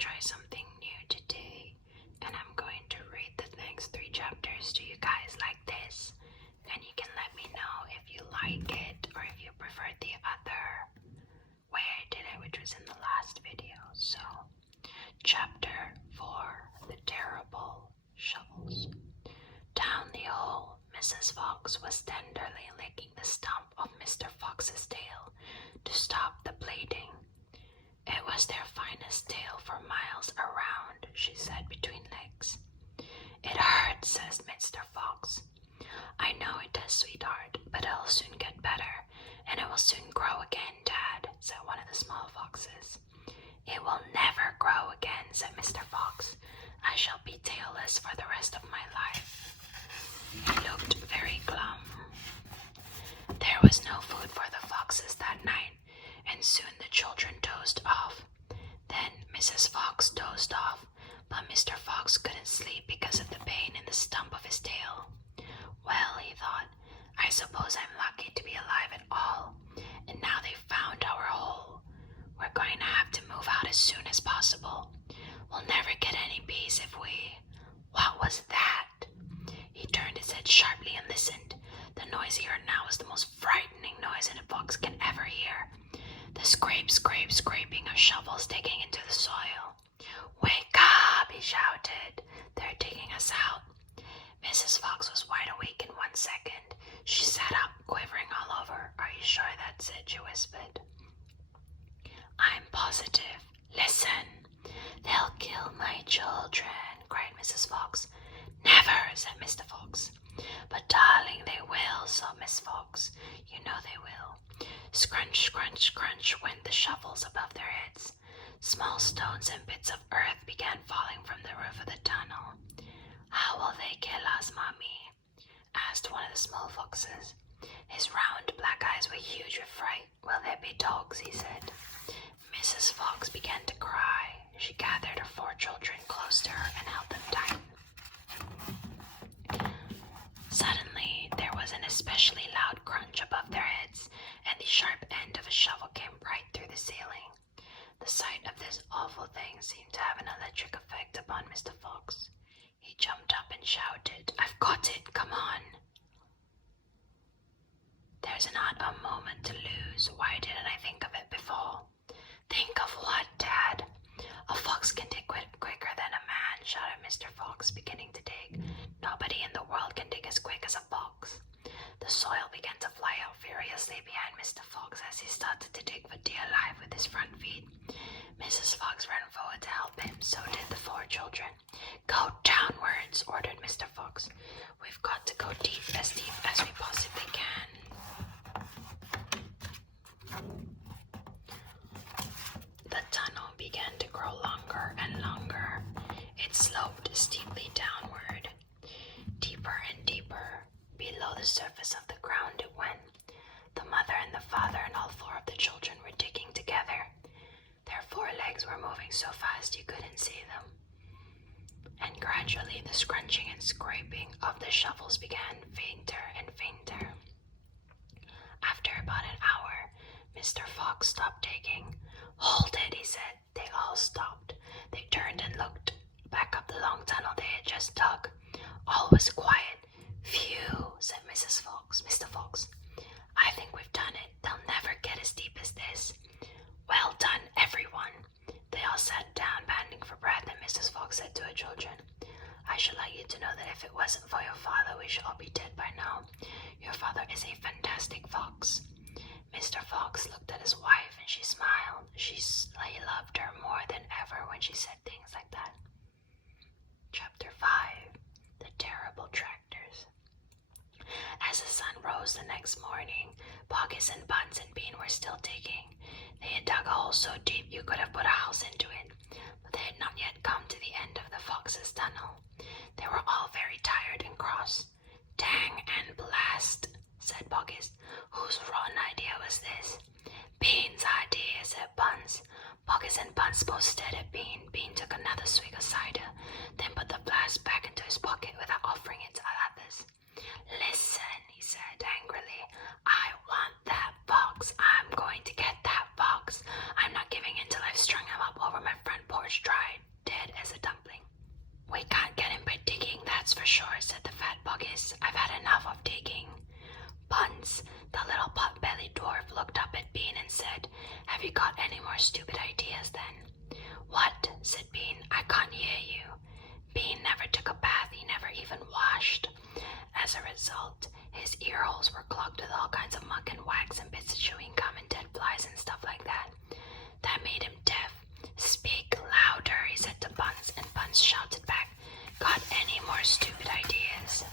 try something new today, and I'm going to read the next 3 chapters to you guys like this, and you can let me know if you like it or if you prefer the other way I did it, which was in the last video. So, Chapter 4, The Terrible Shovels. Down the hole, Mrs. Fox was tenderly licking the stump of Mr. Fox's tail to stop the bleeding. It was their finest tail for miles around, she said between licks. It hurts, says Mr. Fox. I know it does, sweetheart, but it'll soon get better, and it will soon grow again, Dad, said one of the small foxes. It will never grow again, said Mr. Fox. I shall be tailless for the rest of my life. He looked very glum. There was no food for the foxes that night, and soon the children dozed off. Then Mrs. Fox dozed off, but Mr. Fox couldn't sleep because of the pain in the stump of his tail. Well, he thought, I suppose I'm lucky to be alive at all, and now they've found our hole. We're going to have to move out as soon as possible. We'll never get any peace if we... What was that? He turned his head sharply and listened. The noise he heard now was the most frightening noise a fox can ever hear. The scraping of shovels digging into the soil. Wake up, he shouted. They're digging us out. Mrs. Fox was wide awake in 1 second. She sat up, quivering all over. Are you sure that's it? She whispered. I'm positive. Listen. They'll kill my children, cried Mrs. Fox. Never, said Mr. Fox. But darling, they will, sobbed Miss Fox. You know they will. Scrunch, scrunch, crunch went the shovels above their heads. Small stones and bits of earth began falling from the roof of the tunnel. How will they kill us, Mommy? Asked one of the small foxes. His round black eyes were huge with fright. Will they be dogs? He said. Mrs. Fox began to cry. She gathered her 4 children close to her and held them tight. Suddenly, there was an especially loud crunch above their heads, and the sharp end of a shovel came right through the ceiling. The sight of this awful thing seemed to have an electric effect upon Mr. Fox. He jumped up and shouted, I've got it, come on. There's not a moment to lose. Why didn't I think of it before? Think of what, Dad? A fox can dig quicker than a man, shouted Mr. Fox, beginning to dig. Nobody in the world can dig as quick as a fox. The soil began to fly out furiously behind Mr. Fox as he started to dig for dear life with his front feet. Mrs. Fox ran forward to help him, so did the 4 children. Go downwards, ordered Mr. Fox. We've got to go deep as we possibly can. The tunnel began to grow longer and longer. It sloped steeply downward. Deeper and deeper. Below the surface of the ground it went. The mother and the father and all 4 of the children were digging together. Their 4 legs were moving so fast you couldn't see them. And gradually the scrunching and scraping of the shovels began fainter and fainter. After about an hour, Mr. Fox stopped digging. Hold it, he said. They all stopped. They turned and looked back up the long tunnel they had just dug. All was quiet. Phew, said Mrs. Fox. Mr. Fox, I think we've done it. They'll never get as deep as this. Well done, everyone. They all sat down, panting for breath, and Mrs. Fox said to her children, I should like you to know that if it wasn't for your father, we should all be dead by now. Your father is a fantastic fox. Mr. Fox looked at his wife and she smiled. He loved her more than ever when she said things like that. Chapter 5, The Terrible Tractors. As the sun rose the next morning, Pockets and Buns and Bean were still digging. They had dug a hole so deep you could have put a house into it, but they had not yet come to the end of the fox's tunnel. They were all very tired and cross. Dang and blast, said Pockets. Whose rotten idea was this? Bean's idea, said Buns. Pockets and Buns both stared at Bean. Bean took another swig of cider, then put the blast back into his pocket without offering it to others. Listen, he said angrily. I want that box. I'm going to get that box. I'm not giving in till I've strung him up over my for sure, said the fat Buggis. I've had enough of digging. Buns, the little pot-bellied dwarf, looked up at Bean and said, Have you got any more stupid ideas then? What? Said Bean. I can't hear you. Bean never took a bath, he never even washed. As a result, his ear holes were clogged with all kinds of muck and wax and bits of chewing gum and dead flies and stuff like that. That made him deaf. Speak louder, he said to Buns, and Buns shouted back, Got any more stupid ideas?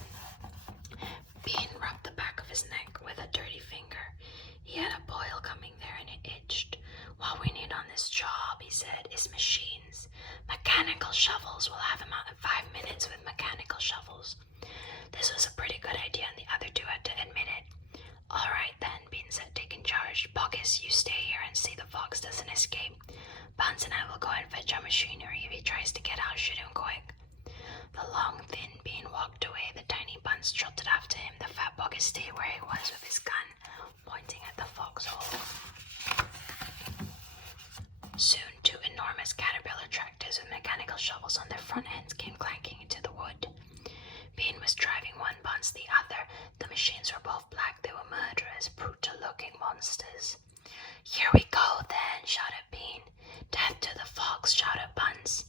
Bean rubbed the back of his neck with a dirty finger. He had a boil coming there and it itched. What we need on this job, he said, is machines. Mechanical shovels. We'll have him out in 5 minutes with mechanical shovels. This was a pretty good idea and the other two had to admit it. All right then, Bean said, taking charge. Buggis, you stay here and see the fox doesn't escape. Buns and I will go and fetch our machinery. If he tries to get out, shoot him quick. The long, thin Bean walked away. The tiny Buns trotted after him. The fat Buggis stayed where he was with his gun, pointing at the foxhole. Soon, 2 enormous caterpillar tractors with mechanical shovels on their front ends came clanking into the wood. Bean was driving one, Buns the other. The machines were both black. They were murderous, brutal-looking monsters. Here we go, then, shouted Bean. Death to the fox, shouted Buns.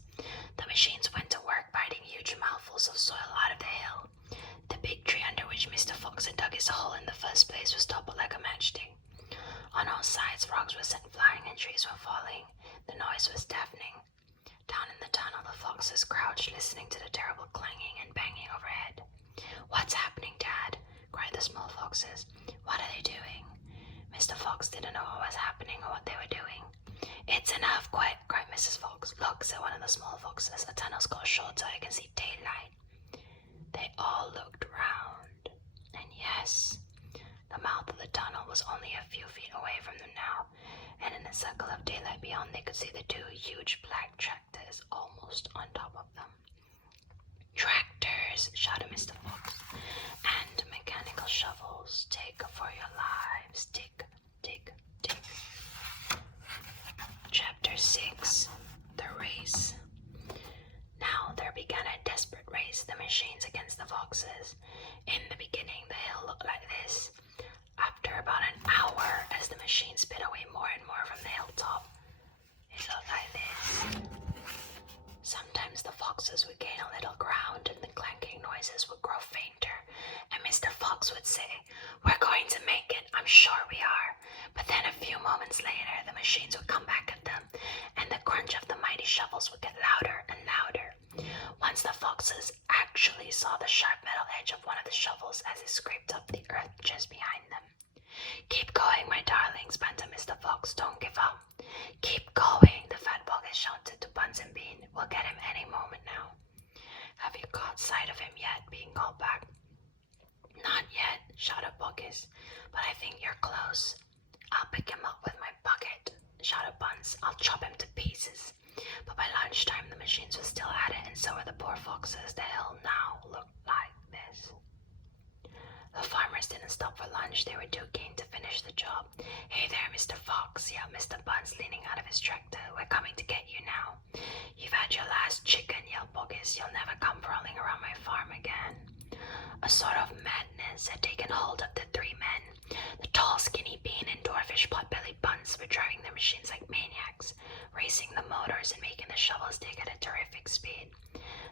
The machines went to work, biting huge mouthfuls of soil out of the hill. The big tree under which Mr. Fox had dug his hole in the first place was toppled like a matchstick. On all sides, rocks were sent flying and trees were falling. The noise was deafening. Down in the tunnel, the foxes crouched, listening to the terrible clanging and banging overhead. What's happening, Dad? Cried the small foxes. What are they doing? Mr. Fox didn't know what was happening or what they were doing. It's enough, quiet, cried Mrs. Fox. Look, said one of the small foxes. A tunnel's got shorter, I can see daylight. They all looked round, and yes, the mouth of the tunnel was only a few feet away from them now, and in a circle of daylight beyond they could see the 2 huge black tractors almost on top of them. Tractors, shouted Mr. Fox, and mechanical shovels. Dig for your lives. Dig, dig, dig. Chapter 6. The Race. Now there began a desperate race, the machines against the foxes. In the beginning, the hill looked like this. After about an hour, as the machine spit away more and more from the hilltop, it looked like this. Sometimes the foxes would gain a little ground and the clanking noises would grow fainter, and Mr. Fox would say, We're going to make it, I'm sure we are. But then a few moments later, the machines would come back at them, and the crunch of the mighty shovels would get louder and louder. Once the foxes actually saw the sharp metal edge of one of the shovels as it scraped up the earth just behind them. Keep going, my darlings, panted Mr. Fox. Don't give up. Keep going, the fat Buggis shouted to Buns and Bean. We'll get him any moment now. Have you caught sight of him yet? Bean called back. Not yet, shouted Buggis, but I think you're close. I'll pick him up with my bucket, shouted Buns. I'll chop him to pieces. But by lunchtime, the machines were still at it, and so were the poor foxes. The hill now looked like this. The farmers didn't stop for lunch. They were too keen to finish the job. Hey there, Mr. Fox, yelled Mr. Buns, leaning out of his tractor. We're coming to get you now. You've had your last chicken, yelled Buggis. You'll never come crawling around my farm again. A sort of madness had taken hold of the 3 men. The tall, skinny Bean and dwarfish pot-bellied Buns were driving their machines like maniacs, racing the motors and making the shovels dig at a terrific speed.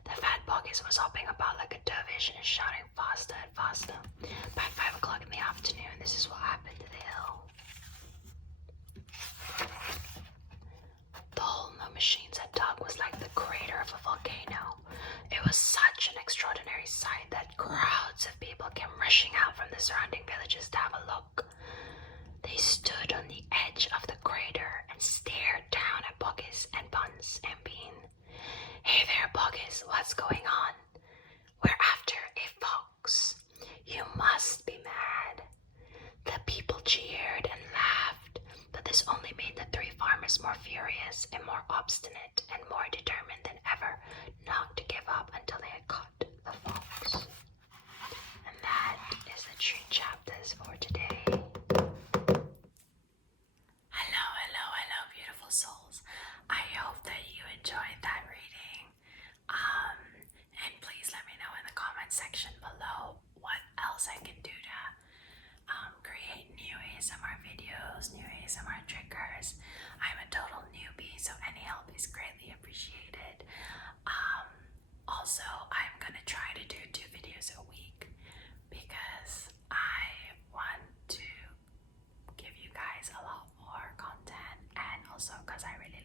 The fat Buggis was hopping about like a dervish and shouting faster and faster. By 5 o'clock in the afternoon, this is what happened to the hill. The hole the machines had dug was like the crater of a volcano. It was such an extraordinary sight that crowds of people came rushing out from the surrounding villages to have a look. They stood on the edge of the crater and stared down at Buggis and Buns and Bean. Hey there, Buggis, what's going on? We're after a fox. You must be mad. The people cheered and laughed, but this only made the 3 farmers more furious and more obstinate and more determined than ever not to give up until they had caught the fox. And that is the 3 chapters for today. Hello, beautiful souls. I hope that you enjoyed that reading. And please let me know in the comments section below what else I can do to create new ASMR videos, new ASMR triggers. I'm a total newbie, so any help is greatly appreciated. Also, I'm gonna try to do 2 videos a week because I want to give you guys a lot more content, and also because I really